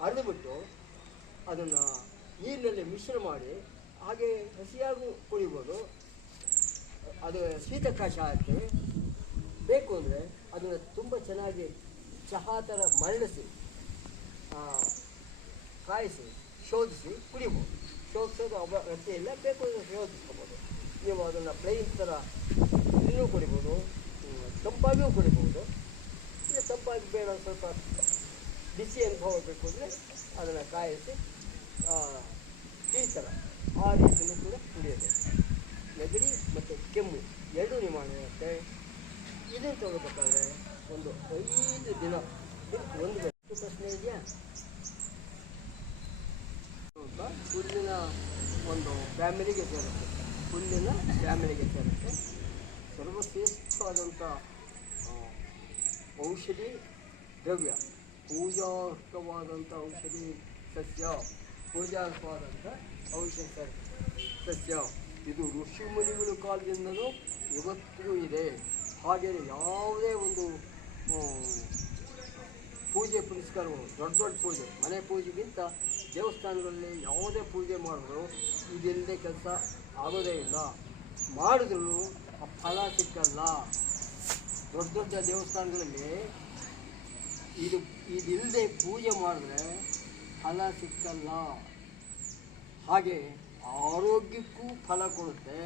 ಅರೆದುಬಿಟ್ಟು ಅದನ್ನು ನೀರಿನಲ್ಲಿ ಮಿಶ್ರ ಮಾಡಿ ಹಾಗೆ ಹಸಿಯಾಗೂ ಕುಡಿಬೋದು. ಅದು ಶೀತ ಕಷಾಯಕ್ಕೆ ಬೇಕು ಅಂದರೆ ಅದನ್ನು ತುಂಬ ಚೆನ್ನಾಗಿ ಚಹಾ ಥರ ಮರಳಿಸಿ ಕಾಯಿಸಿ ಶೋಧಿಸಿ ಕುಡಿಬೋದು. ಶೋಧಿಸೋದು ಅಗತ್ಯ ಇಲ್ಲ, ಬೇಕು ಅಂದರೆ ಶೋಧಿಸ್ಕೋಬೋದು. ನೀವು ಅದನ್ನು ಪ್ಲೈನ್ ಥರ ಇನ್ನೂ ಕುಡಿಬೋದು, ತಂಪಾಗಿಯೂ ಕುಡಿಬೋದು. ಇಲ್ಲ ತಂಪಾಗಿ ಬೇಡ ಸ್ವಲ್ಪ ಬಿಸಿ ಅನುಭವ ಬೇಕು ಅಂದರೆ ಅದನ್ನು ಕಾಯಿಸಿ ಟೀ ಥರ ಆ ರೀತಿಯೂ ಕೂಡ ಕುಡಿಯಬೇಕು. ನೆಗಡಿ ಮತ್ತು ಕೆಮ್ಮು ಎರಡೂ ನಿವಾರಣೆ ಆಗುತ್ತೆ. ಇದನ್ನು ತೊಗೊಳ್ಬೇಕಾದ್ರೆ ಒಂದು 5 ದಿನ ಒಂದು ಪ್ರಶ್ನೆ ಇದೆಯಾ? ಹುಲ್ಲಿನ ಒಂದು ಫ್ಯಾಮಿಲಿಗೆ ಸೇರುತ್ತೆ, ಹುಲ್ಲಿನ ಫ್ಯಾಮಿಲಿಗೆ ಸೇರುತ್ತೆ. ಸರ್ವಶ್ರೇಷ್ಠವಾದಂಥ ಔಷಧಿ ದ್ರವ್ಯ, ಪೂಜಾರ್ಹವಾದಂಥ ಔಷಧಿ ಸಸ್ಯ, ಪೂಜಾರ್ಹವಾದಂಥ ಔಷಧ ಸಸ್ಯ. ಇದು ಋಷಿಮುನಿಗಳ ಕಾಲದಿಂದಲೂ ಇವತ್ತಿಗೂ ಇದೆ. ಹಾಗೆಯೇ ಯಾವುದೇ ಒಂದು ಪೂಜೆ ಪುನಸ್ಕಾರಗಳು, ದೊಡ್ಡ ದೊಡ್ಡ ಪೂಜೆ, ಮನೆ ಪೂಜೆಗಿಂತ ದೇವಸ್ಥಾನಗಳಲ್ಲಿ ಯಾವುದೇ ಪೂಜೆ ಮಾಡಿದ್ರು ಇದಿಲ್ಲದೆ ಕೆಲಸ ಆಗೋದೇ ಇಲ್ಲ. ಮಾಡಿದ್ರು ಆ ಫಲ ಸಿಕ್ಕಲ್ಲ. ದೊಡ್ಡ ದೊಡ್ಡ ದೇವಸ್ಥಾನಗಳಲ್ಲಿ ಇದಿಲ್ಲದೆ ಪೂಜೆ ಮಾಡಿದ್ರೆ ಫಲ ಸಿಕ್ಕಲ್ಲ. ಹಾಗೆ ಆರೋಗ್ಯಕ್ಕೂ ಫಲ ಕೊಡುತ್ತೆ,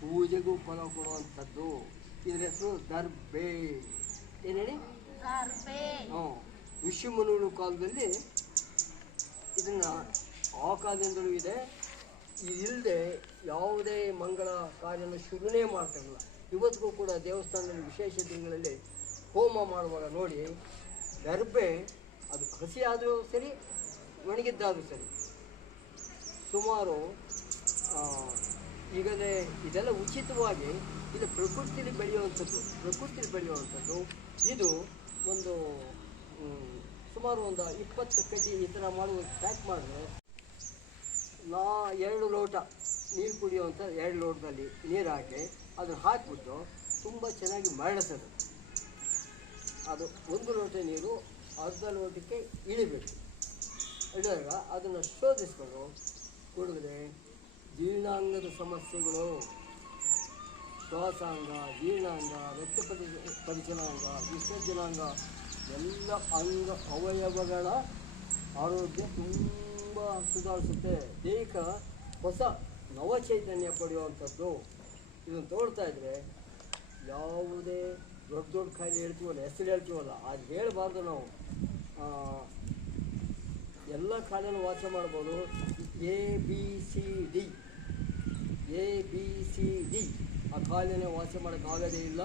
ಪೂಜೆಗೂ ಫಲ ಕೊಡುವಂಥದ್ದು. ಇದರ ಹೆಸರು ದರ್ಬೆ. ಏನು ಹೇಳಿ? ಋಷಿಮುನಿಗಳ ಕಾಲದಲ್ಲಿ ಇದನ್ನು ಆ ಕಾಲದಿಂದಲೂ ಇದೆ. ಇದಿಲ್ಲದೆ ಯಾವುದೇ ಮಂಗಳ ಕಾರ್ಯನ ಶುರುನೇ ಮಾಡ್ತಾರಲ್ಲ. ಇವತ್ತಿಗೂ ಕೂಡ ದೇವಸ್ಥಾನದಲ್ಲಿ ವಿಶೇಷ ದಿನಗಳಲ್ಲಿ ಹೋಮ ಮಾಡುವಾಗ ನೋಡಿ, ದರ್ಬೆ ಅದು ಹಸಿ ಆದರೂ ಸರಿ, ಒಣಗಿದ್ದಾದರೂ ಸರಿ, ಸುಮಾರು ಈಗಲೇ ಇದೆಲ್ಲ ಉಚಿತವಾಗಿ ಇದು ಪ್ರಕೃತಿಯಲ್ಲಿ ಬೆಳೆಯುವಂಥದ್ದು. ಇದು ಒಂದು ಸುಮಾರು ಒಂದು 20 kg ಈ ಥರ ಮಾಡುವ ಪ್ಯಾಕ್ ಮಾಡಿದ್ರೆ 2 ಲೋಟ ನೀರು ಕುಡಿಯುವಂಥ 2 ಲೋಟದಲ್ಲಿ ನೀರು ಹಾಕಿ ಅದನ್ನು ಹಾಕಿಬಿಟ್ಟು ತುಂಬ ಚೆನ್ನಾಗಿ ಮರಳಿಸೋದು. ಅದು 1 ಲೋಟ ನೀರು ಅರ್ಧ ಲೋಟಕ್ಕೆ ಇಳಿಬೇಕು. ಇಳಿದಾಗ ಅದನ್ನು ಶೋಧಿಸ್ಕೊಂಡು ಕುಡಿದ್ರೆ ಜೀರ್ಣಾಂಗದ ಸಮಸ್ಯೆಗಳು, ಶ್ವಾಸಾಂಗ, ಜೀರ್ಣಾಂಗ, ರಕ್ತ ಪರಿಚಲನಾಂಗ, ವಿಸರ್ಜನಾಂಗ ಎಲ್ಲ ಅಂಗ ಅವಯವಗಳ ಆರೋಗ್ಯ ತುಂಬ ಸುಧಾರಿಸುತ್ತೆ. ದೇಹ ಹೊಸ ನವಚೈತನ್ಯ ಪಡೆಯುವಂಥದ್ದು. ಇದನ್ನು ತೋಡ್ತಾ ಇದ್ದರೆ ಯಾವುದೇ ದೊಡ್ಡ ದೊಡ್ಡ ಕಾಯಿಲೆ ಹೇಳ್ತೀವಲ್ಲ, ಹೆಸರು ಹೇಳ್ತೀವಲ್ಲ, ಅದು ಹೇಳಬಾರ್ದು ನಾವು. ಎಲ್ಲ ಕಾಯಿಲೆನೂ ವಾಸ ಮಾಡ್ಬೋದು. ABCD ಆ ಕಾಯಿಲೆನೇ ವಾಸ ಮಾಡೋಕ್ಕಾಗೋದೇ ಇಲ್ಲ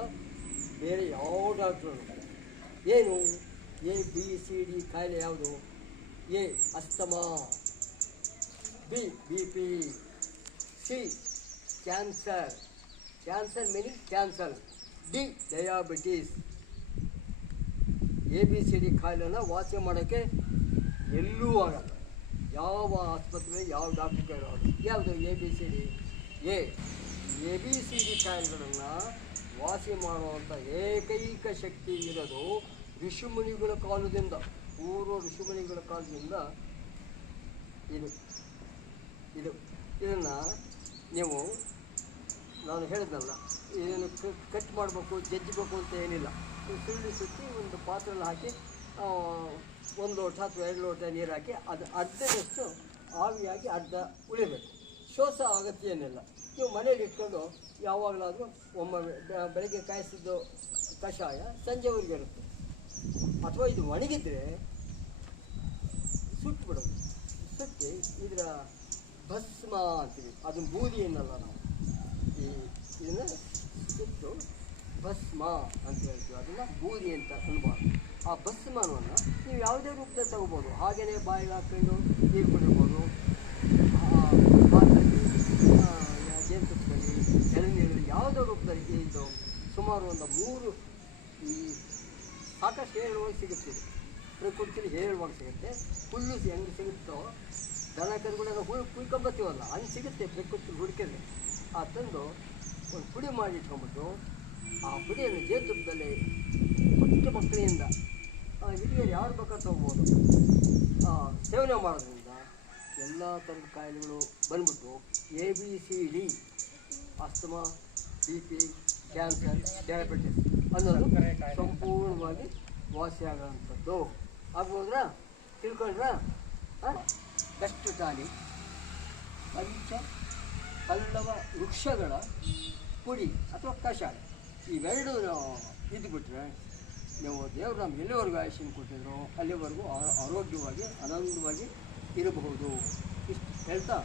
ಬೇರೆ ಯಾವ ಡಾಕ್ಟ್ರು. ಏನು ABCD ಕಾಯಿಲೆ ಯಾವುದು? A asthma, B BP, C cancer, meaning cancer, D diabetes. ABCD ಕಾಯಿಲೆನ ವಾಸ ಮಾಡೋಕ್ಕೆ ಎಲ್ಲೂ ಆಗಲ್ಲ. ಯಾವ ಆಸ್ಪತ್ರೆ, ಯಾವ ಡಾಕ್ಟ್ರ್ ಕೇಳೋದು ಯಾವುದು? ABCD. ABCD ಕಾಯಿಲೆಗಳನ್ನು ವಾಸಿ ಮಾಡುವಂಥ ಏಕೈಕ ಶಕ್ತಿ ಇರೋದು ಋಷಿಮುನಿಗಳ ಕಾಲದಿಂದ, ಪೂರ್ವ ಋಷಿಮುನಿಗಳ ಕಾಲದಿಂದ ಇದನ್ನು ನೀವು ನಾನು ಹೇಳಿದ್ನಲ್ಲ, ಇದನ್ನು ಕಟ್ ಮಾಡಬೇಕು, ಜಜ್ಜಬೇಕು ಅಂತ ಏನಿಲ್ಲ. ಸುತ್ತಿ ಒಂದು ಪಾತ್ರೆಯಲ್ಲಿ ಹಾಕಿ 1 ಲೋಟ ಅಥವಾ 2 ಲೋಟ ನೀರು ಹಾಕಿ ಅದು ಅರ್ಧದಷ್ಟು ಆವಿಯಾಗಿ ಅರ್ಧ ಉಳಿಬೇಕು. ಶೋಷ ಅಗತ್ಯ ಏನಿಲ್ಲ. ನೀವು ಮನೇಲಿ ಇಟ್ಕೊಂಡು ಯಾವಾಗಲಾದರೂ ಒಮ್ಮೆ ಬೆಳಗ್ಗೆ ಕಾಯಿಸಿದ್ದು ಕಷಾಯ ಸಂಜೆವರೆಗೆ ಇರುತ್ತೆ. ಅಥವಾ ಇದು ಒಣಗಿದ್ರೆ ಸುಟ್ಬಿಡೋದು. ಸುತ್ತಿ ಇದರ ಭಸ್ಮ ಅಂತೀವಿ, ಅದನ್ನು ಬೂದಿ ಏನಲ್ಲ ನಾವು ಇದನ್ನು ಸುಟ್ಟು ಭಸ್ಮ ಅಂತ ಹೇಳ್ತೀವಿ. ಅದನ್ನು ಬೂದಿ ಅಂತ ಅನ್ಬಾರ್ದು. ಆ ಭಸ್ಮವನ್ನು ನೀವು ಯಾವುದೇ ರೂಪದಲ್ಲಿ ತಗೋಬೋದು. ಹಾಗೆಯೇ ಬಾಯಿಗೆ ಹಾಕ್ಕೊಂಡು ನೀರು ಕುಡಿಬೋದು. ಜೇನುತುಪ್ಪದಲ್ಲಿ, ಎಳನೀರಲ್ಲಿ, ಯಾವುದೋ ರೂಪದಲ್ಲಿ ಇದು ಸುಮಾರು ಒಂದು 3 ಈ ಸಾಕಷ್ಟು ಹೇಳುವಾಗ ಸಿಗುತ್ತೆ. ಪ್ರಕೃತಿಯಲ್ಲಿ ಹೇಳುವಾಗ ಸಿಗುತ್ತೆ. ಹುಲ್ಲು ಹೆಂಗೆ ಸಿಗುತ್ತೋ, ದನ ಕರುಗಳೆಲ್ಲ ಕುಯ್ಕೊಂಬತ್ತೀವಲ್ಲ, ಹಂಗೆ ಸಿಗುತ್ತೆ ಪ್ರಕೃತಿ ಹುಡುಕಿದ್ರೆ. ಆ ತಂದು ಒಂದು ಪುಡಿ ಮಾಡಿ ಇಟ್ಕೊಂಡ್ಬಿಟ್ಟು ಆ ಪುಡಿಯನ್ನು ಜೇನುತುಪ್ಪದಲ್ಲಿ ಪುಟ್ಟ ಮಕ್ಕಳಿಂದ ಹಿರಿಯರು ಯಾರು ಬೇಕಾದ್ರೆ ತೊಗ್ಬೋದು ಸೇವನೆ ಮಾಡೋದ್ರಿಂದ ಎಲ್ಲ ಥರದ ಕಾಯಿಲೆಗಳು ಬಂದ್ಬಿಟ್ಟು ABCD asthma, BP, cancer, diabetes ಅನ್ನೋದು ಸಂಪೂರ್ಣವಾಗಿ ವಾಸಿಯಾಗುವಂಥದ್ದು. ಆಗ್ಬೋದ್ರಾ? ತಿಳ್ಕೊಂಡ್ರಾ? ಬೆಸ್ಟ್ ಟಾನಿಕ್ ಪಂಚ ಪಲ್ಲವ ವೃಕ್ಷಗಳ ಪುಡಿ ಅಥವಾ ಕಷಾಯ. ಇವೆರಡೂ ಇದ್ದುಬಿಟ್ರೆ ನೀವು ದೇವರು ನಮ್ಗೆ ಎಲ್ಲಿವರೆಗೂ ಆಯುಷ್ಯನ ಕೊಟ್ಟಿದ್ರು ಅಲ್ಲಿವರೆಗೂ ಆರೋಗ್ಯವಾಗಿ ಆನಂದವಾಗಿ ಇರಬಹುದು. ಇಷ್ಟು ಹೇಳ್ತಾ